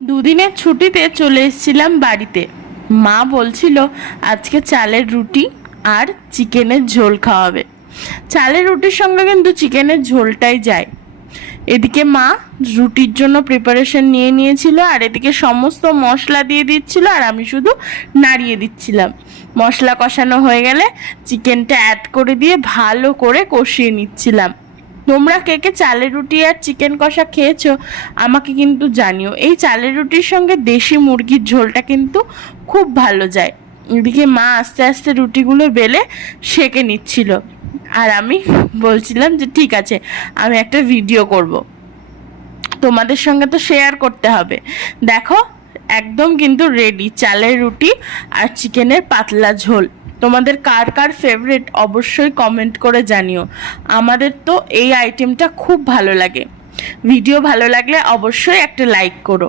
দুদিনের ছুটিতে চলে এসেছিলাম বাড়িতে। মা বলছিল আজকে চালের রুটি আর চিকেনের ঝোল খাওয়াবে। চালের রুটির সঙ্গে কিন্তু চিকেনের ঝোলটাই যায়। এদিকে মা রুটির জন্য প্রিপারেশন নিয়ে নিয়েছিল, আর এদিকে সমস্ত মশলা দিয়ে দিচ্ছিল, আর আমি শুধু নাড়িয়ে দিচ্ছিলাম। মশলা কষানো হয়ে গেলে চিকেনটা অ্যাড করে দিয়ে ভালো করে কষিয়ে নিচ্ছিলাম। তোমরা কে কে চালের রুটি আর চিকেন কষা খেয়েছো আমাকে কিন্তু জানিও। এই চালের রুটির সঙ্গে দেশি মুরগির ঝোলটা কিন্তু খুব ভালো যায়। এদিকে মা আস্তে আস্তে রুটিগুলো বেলে সেঁকে নিচ্ছিল, আর আমি বলছিলাম যে ঠিক আছে, আমি একটা ভিডিও করব, তোমাদের সঙ্গে তো শেয়ার করতে হবে। দেখো, একদম কিন্তু রেডি চালের রুটি আর চিকেনের পাতলা ঝোল। তোমাদের কার কার ফেভারিট অবশ্যই কমেন্ট করে জানিও। আমাদের তো এই আইটেমটা খুব ভালো লাগে। ভিডিও ভালো লাগলে অবশ্যই একটা লাইক করো।